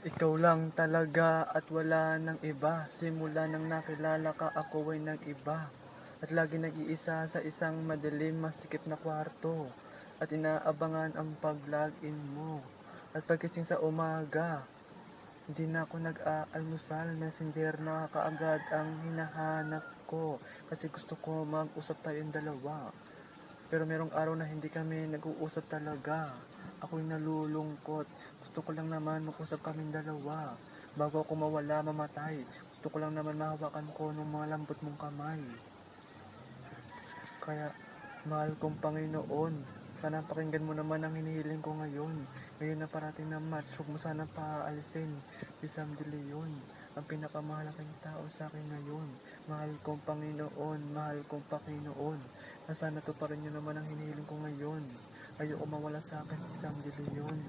Ikaw lang talaga at wala nang iba. Simula nang nakilala ka, ako ay nag-iba. At lagi nag-iisa sa isang madilim, masikip na kwarto. At inaabangan ang pag-login mo. At pagkising sa umaga, hindi na ako nag-aalmusal. Messenger na kaagad ang hinahanap ko. Kasi gusto ko mag-usap tayong dalawa. Pero merong araw na hindi kami nag-uusap talaga. Ako'y nalulungkot. Gusto ko lang naman mag-usap kaming dalawa. Bago ako mawala, mamatay. Gusto ko lang naman mahawakan ko ng mga lambot mong kamay. Kaya, mahal kong Panginoon, sana pakinggan mo naman ang hinihiling ko ngayon. Ngayon na parating na March, huwag mo sana paaalisin si Sam De Leon, ang pinakamahalagang tao sa akin ngayon. Mahal kong Panginoon, mahal kong Panginoon, na sana to pa rin yun naman ang hinihiling ko ngayon. Ayoko mawala sa akin si Sam De Leon.